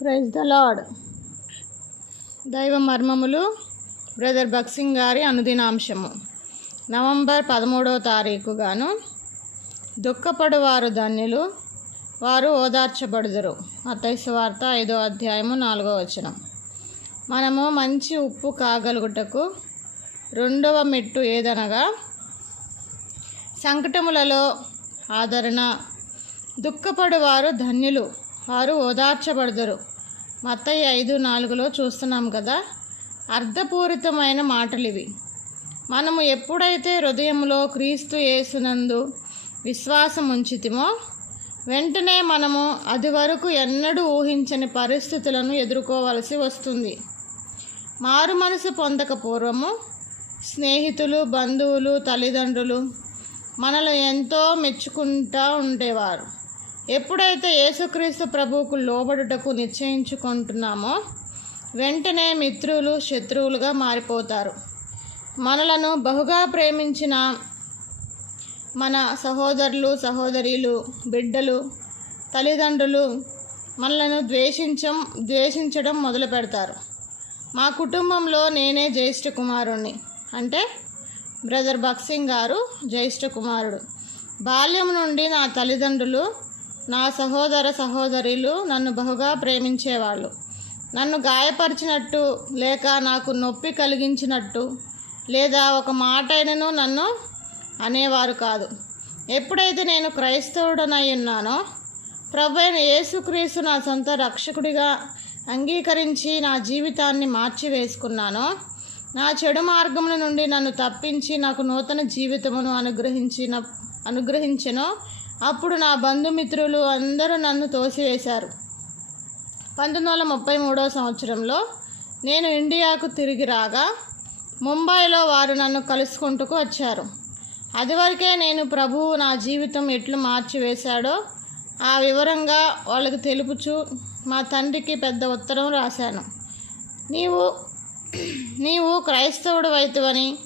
Praise the lord దైవ మర్మములు brother భక్సింగ్ గారి అనుదినాంశము. November పదమూడవ తారీఖు గాను దుఃఖపడు వారు ధన్యులు వారు ఓదార్చబడుదురు. అతైసు వార్త ఐదో అధ్యాయము నాలుగో వచనం. మనము మంచి ఉప్పు కాగలుగుటకు రెండవ మెట్టు ఏదనగా సంకటములలో ఆదరణ. దుఃఖపడువారు ధన్యులు వారు ఓదార్చబడదురు. మత్తయ్య ఐదు నాలుగులో చూస్తున్నాం కదా అర్థపూరితమైన మాటలు ఇవి మనము ఎప్పుడైతే హృదయంలో క్రీస్తు యేసునందు విశ్వాసం ఉంచితిమో వెంటనే మనము అది వరకు ఎన్నడూ ఊహించని పరిస్థితులను ఎదుర్కోవలసి వస్తుంది. మారు మనసు పొందక పూర్వము స్నేహితులు బంధువులు తల్లిదండ్రులు మనల్ని ఎంతో మెచ్చుకుంటూ ఉండేవారు. ఎప్పుడైతే యేసుక్రీస్తు ప్రభువుకు లోబడుటకు నిశ్చయించుకుంటున్నామో వెంటనే మిత్రులు శత్రువులుగా మారిపోతారు. మనలను బహుగా ప్రేమించిన మన సహోదరులు సహోదరీలు బిడ్డలు తల్లిదండ్రులు మనలను ద్వేషించం ద్వేషించడం మొదలు పెడతారు. మా కుటుంబంలో నేనే జ్యేష్ఠ కుమారుణ్ణి. అంటే బ్రదర్ భక్సింగ్ గారు జ్యేష్ఠ కుమారుడు. బాల్యం నుండి నా తల్లిదండ్రులు నా సహోదర సహోదరులు నన్ను బహుగా ప్రేమించేవాళ్ళు. నన్ను గాయపరిచినట్టు లేక నాకు నొప్పి కలిగించినట్టు లేదా ఒక మాట అయినను నన్ను అనేవారు కాదు. ఎప్పుడైతే నేను క్రైస్తవుడనై ఉన్నానో ప్రభు అయిన యేసుక్రీస్తు నా సొంత రక్షకుడిగా అంగీకరించి నా జీవితాన్ని మార్చివేసుకున్నానో నా చెడు మార్గముల నుండి నన్ను తప్పించి నాకు నూతన జీవితమును అనుగ్రహించిన అనుగ్రహించెను అప్పుడు నా బంధుమిత్రులు అందరూ నన్ను తోసివేశారు. పంతొమ్మిది వందల ముప్పై మూడవ సంవత్సరంలో నేను ఇండియాకు తిరిగి రాగా ముంబైలో వారు నన్ను కలుసుకుంటూ వచ్చారు. అదివరకే నేను ప్రభువు నా జీవితం ఎట్లు మార్చివేశాడో ఆ వివరంగా వాళ్ళకి తెలుపుచు మా తండ్రికి పెద్ద ఉత్తరం రాశాను. నీవు నీవు క్రైస్తవుడు వైతువని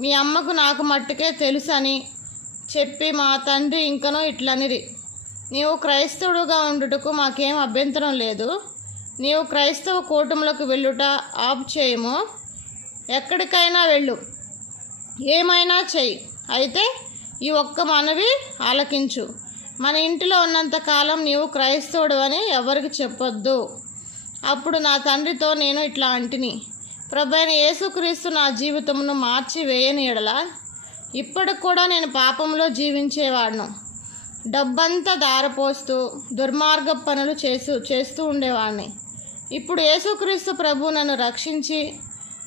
మీ అమ్మకు నాకు మట్టుకే తెలుసని చెప్పి మా తండ్రి ఇంకనో ఇట్లనిరి. నీవు క్రైస్తవుడుగా ఉండుటకు మాకేం అభ్యంతరం లేదు. నీవు క్రైస్తవ కూటంలోకి వెళ్ళుట ఆపు చేయము. ఎక్కడికైనా వెళ్ళు. ఏమైనా చెయ్యి. అయితే ఈ ఒక్క మనవి ఆలకించు. మన ఇంటిలో ఉన్నంత కాలం నీవు క్రైస్తవుడు అని ఎవరికి చెప్పొద్దు. అప్పుడు నా తండ్రితో నేను ఇట్లా అంటిని. ప్రభైన యేసుక్రీస్తు నా జీవితమును మార్చి వేయని ఎడలా ఇప్పటికి కూడా నేను పాపంలో జీవించేవాడును. డబ్బంతా దారపోస్తూ దుర్మార్గ పనులు చేస్తూ చేస్తూ ఉండేవాడిని. ఇప్పుడు యేసుక్రీస్తు ప్రభు నన్ను రక్షించి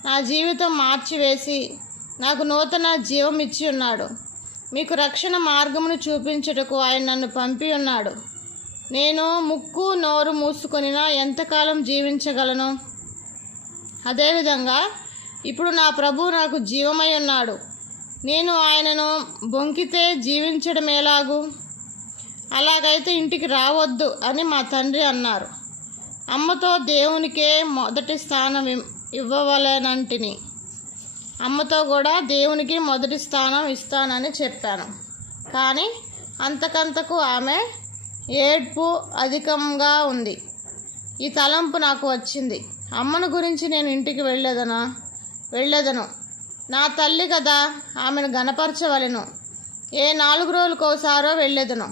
నా జీవితం మార్చివేసి నాకు నూతన జీవం ఇచ్చి ఉన్నాడు. మీకు రక్షణ మార్గమును చూపించుటకు ఆయన నన్ను పంపి ఉన్నాడు. నేను ముక్కు నోరు మూసుకొనినా ఎంతకాలం జీవించగలను? అదేవిధంగా ఇప్పుడు నా ప్రభు నాకు జీవమై ఉన్నాడు. నేను ఆయనను బొంకితే జీవించడం ఎలాగు? అలాగైతే ఇంటికి రావద్దు అని మా తండ్రి అన్నారు. అమ్మతో దేవునికే మొదటి స్థానం ఇవ్వవలేనంటిని. అమ్మతో కూడా దేవునికి మొదటి స్థానం ఇస్తానని చెప్పాను. కానీ అంతకంతకు ఆమె ఏడ్పు అధికంగా ఉంది. ఈ తలంపు నాకు వచ్చింది. అమ్మను గురించి నేను ఇంటికి వెళ్ళేదనా? వెళ్ళేదను. నా తల్లి కదా ఆమెను గనపరచవలను ఏ నాలుగు రోజులకోసారో వెళ్ళేదను.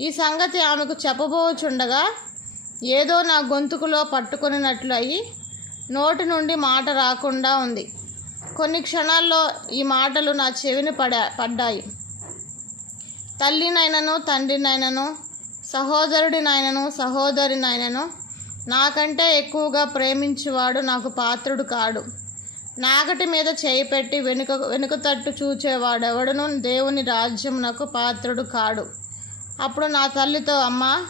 ఈ సంగతి ఆమెకు చెప్పబోచుండగా ఏదో నా గొంతుకులో పట్టుకునినట్లు అయ్యి నోటి నుండి మాట రాకుండా ఉంది. కొన్ని క్షణాల్లో ఈ మాటలు నా చెవిని పడా పడ్డాయి. తల్లినైనను తండ్రినైనను సహోదరుడినైనను సహోదరినైనను నాకంటే ఎక్కువగా ప్రేమించేవాడు నాకు పాత్రుడు కాడు. నాగటి మీద చేయి పెట్టి వెనుక వెనుక తట్టు చూచేవాడెవడను దేవుని రాజ్యమునకు పాత్రుడు కాడు. అప్పుడు నా తల్లితో అమ్మ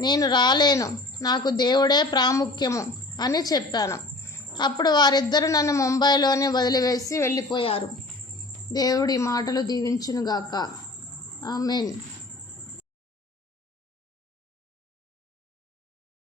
నేను రాలేను. నాకు దేవుడే ప్రాముఖ్యము అని చెప్పాను. అప్పుడు వారిద్దరు నన్ను ముంబైలోనే వదిలివేసి వెళ్ళిపోయారు. దేవుడి మాటలు దీవించునుగాక. ఆమెన్.